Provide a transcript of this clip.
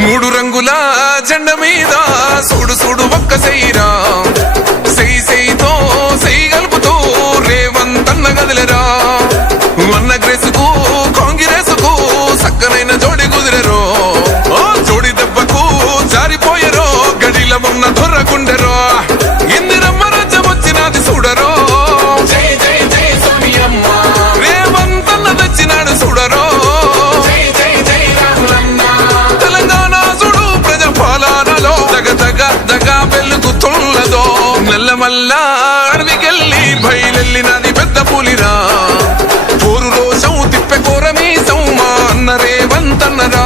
మూడు రంగుల జెండ మీద చూడు చూడు ఒక్క సైరా సైతో సై గలుపుతూ రేవంతన్న గదిలరా అన్న గ్రేసుకు కాంగ్రెసుకు సక్కనైన జోడి కుదిరరో జోడి దెబ్బకు జారిపోయరో గడిల ఉన్న దొర్రకుండరో ఇందిరమ్మ రాజ్యం వచ్చినది చూడరో జై జై జై సోనియమ్మ రేవంతన్న తెచ్చినాడు చూడరో వెలుగుతున్నదో నల్లమల్ల అడవికెళ్ళి బయలెళ్ళినది పెద్ద పులిరా పోరు రోషం తిప్పె కోరమీసం మా అన్న రేవంతన్నరా